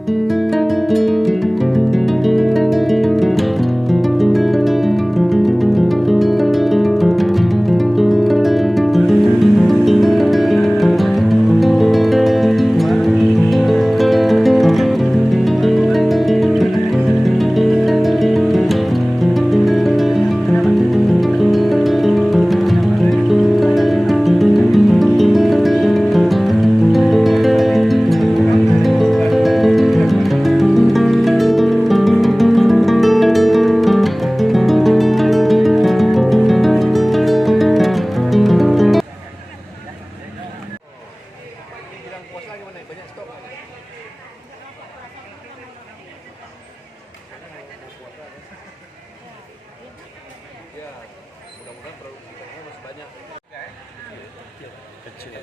Ya, mudah-mudahan produksi ikannya masih banyak. Kecil.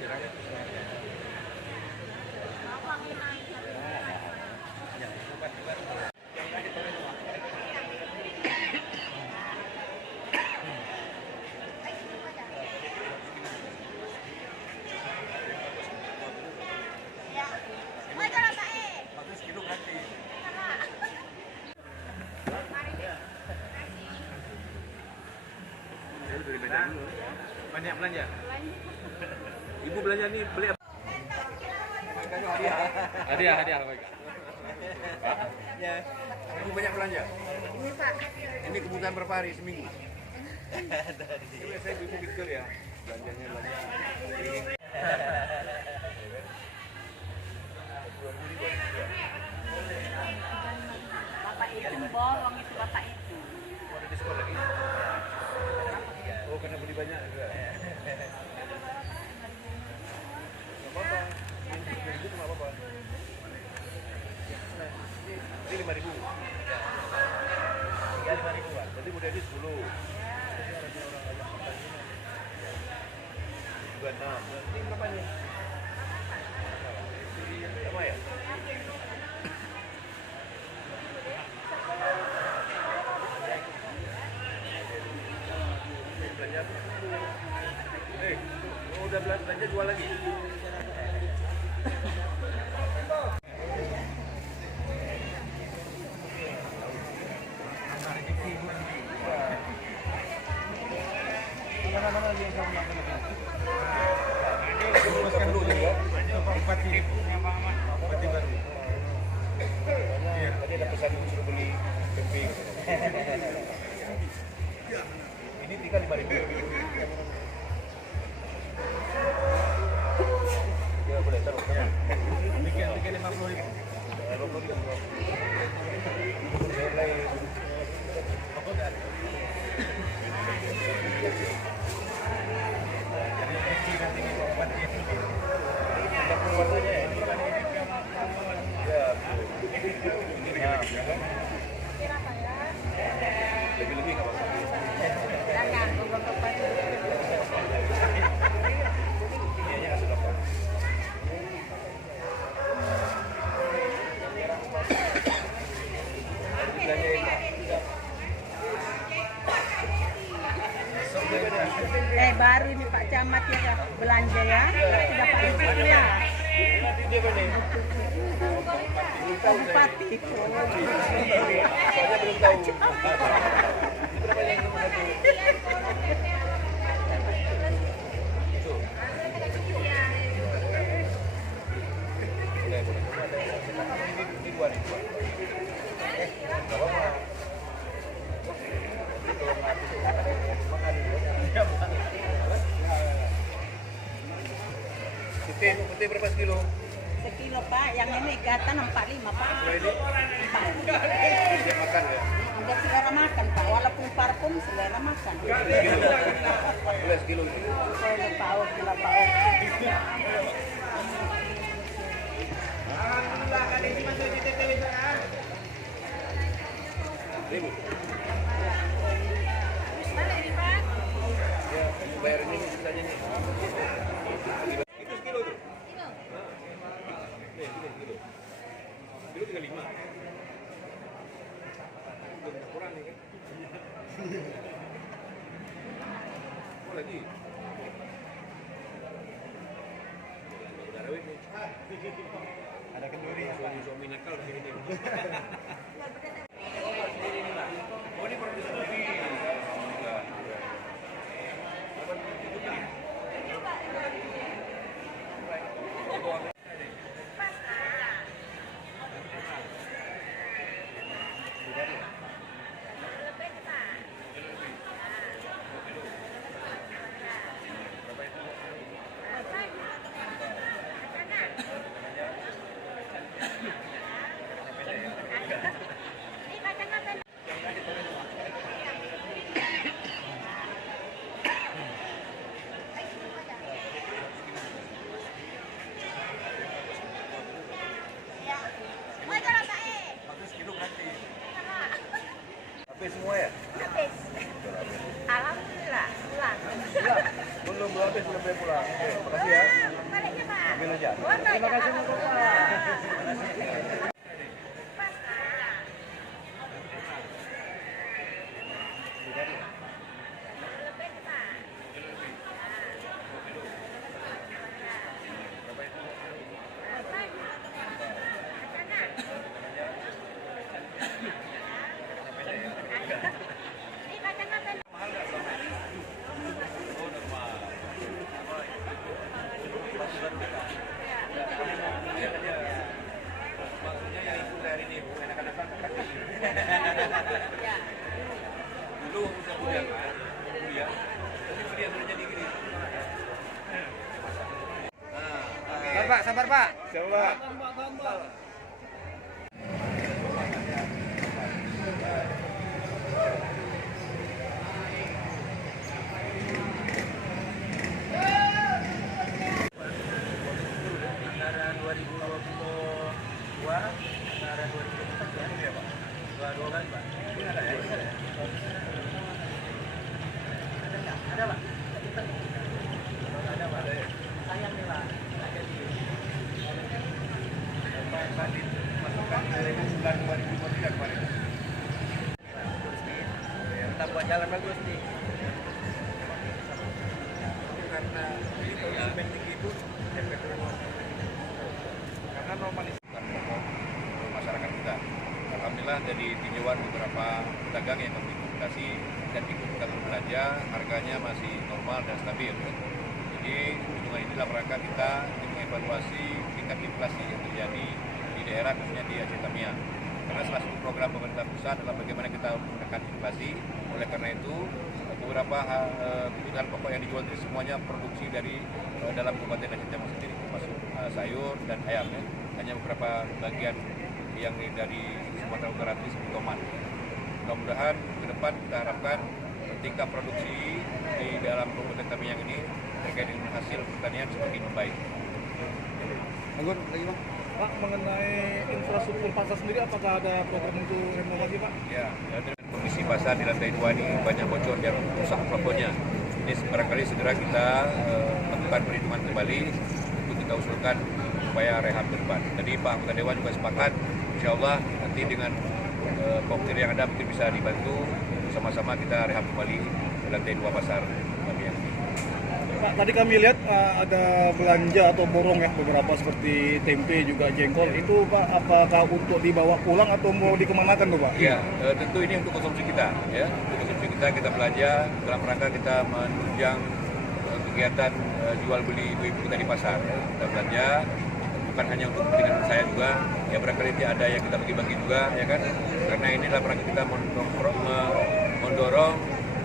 Banyak belanja? Ibu belanja nih beli apa? Hadiah. Ya. Ibu banyak belanja? Ini Pak. Ini kebutuhan berapa hari seminggu? Dari. Saya ibu betul ya. Belanjanya. Bapak itu borong itu bapak itu. Ada diskon lagi? Oh, karena beli banyak juga. Nggak apa-apa. Ini cuma apa-apa. Ini 5.000. 5.000-an. Berarti udah di 10. 26. Ini berapa nih? Sama ya? Udah belanja jual lagi. Mana lagi yang kamu lakukan? Teruskan dulu juga. Bupati baru. Iya. Tadi ada pesan suruh beli kambing. Ini 5.000. Ya boleh taruh. Bikin 50.000. 50.000. Mulai. Lebih-lebih nggak apa-apa. Jangan, bapak. Ininya nggak sudah. Baru ini Pak Camat ya belanja ya. Sudah Pak Ibu ya. Bupati. Soalnya belum tahu. Berapa yang itu? Ini 2.000. Nggak apa-apa. Putih berapa sekilo? Sekilo Pak, yang ini gatan 45 Pak. Ini? 4. Dia makan ya? Udah selera makan Pak, walaupun parfum selera makan. Boleh sekilo itu? Boleh Pak, gula Pak. Ribu. Ya, bayar ini sisanya nih. Itu sekilo tuh? Nih, sekilo. Sekilo 35. Udah kurang nih kan? Oh lagi? Udah rawit nih. Ada kenduri. Suami nakal begini. Oh, ini produksi sendiri. Habis semua ya? Habis. Alhamdulillah, pulang. Belum habis, belum boleh pulang. Oke, makasih ya. Baliknya, Pak. Ambil aja. Terima kasih, Dulu usia kuliah kan, kuliah. Jadi kuliah sudah jadi gini. Sabar Pak, sabar Pak. Sabar. Antara 2022 antara 2024 ya Pak. Dua kali Pak. Ada ya? Ada Pak. Ada Pak. Sayang nih Pak. Tadi masukkan ke bulan 2023 kemarin. Kita buat jalan bagus nih. Karena ini konsumen tinggi itu efek karena normalisasi masyarakat kita. Alhamdulillah dari tinjauan beberapa pedagang yang kami komunikasi dan ikut kita berbelanja, harganya masih normal dan stabil. Jadi hitungan ini dalam rangka kita mengevaluasi tingkat inflasi yang terjadi di daerah, khususnya di Aceh Tamiang. Karena salah satu program pemerintah pusat adalah bagaimana kita menekan inflasi. Oleh karena itu beberapa kebutuhan pokok yang dijual itu semuanya produksi dari dalam Kabupaten Aceh Tamiang sendiri, termasuk sayur dan ayam. Ya. Hanya beberapa bagian yang dari Sumatera Utara itu seperti tomat. Mudah-mudahan ke depan kita harapkan tingkat produksi di dalam Kabupaten Tamiang ini terkait dengan hasil pertanian semakin membaik. Anggun, lagi Bang. Pak, mengenai infrastruktur pasar sendiri, apakah ada program untuk renovasi Pak? Ya, dari kondisi pasar di lantai 2 ini banyak bocor dan rusak plafonnya. Ini barangkali segera kita lakukan perhitungan kembali untuk kita usulkan supaya rehab ke depan. Tadi Pak Anggota Dewan juga sepakat, insya Allah nanti dengan pokir yang ada mungkin bisa dibantu sama-sama kita rehab kembali di lantai 2 pasar Tamiang. Pak, tadi kami lihat ada belanja atau borong ya beberapa seperti tempe juga jengkol. Itu Pak, apakah untuk dibawa pulang atau mau dikemanakan tuh Pak? Iya, tentu ini untuk konsumsi kita, ya. Untuk konsumsi kita belanja dalam rangka kita menunjang kegiatan jual beli ibu-ibu kita di pasar. Ya. Kita belanja bukan hanya untuk kepentingan saya juga, ya barangkali ada yang kita bagi-bagi juga, ya kan? Karena ini dalam rangka kita mendorong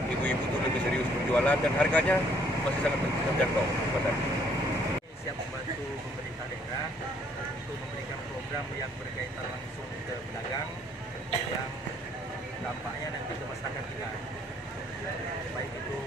ibu-ibu itu lebih serius berjualan dan harganya masih sangat terjangkau. Siap membantu pemerintah daerah untuk memberikan program yang berkaitan langsung ke pedagang yang dampaknya nanti ke masyarakat kita, baik itu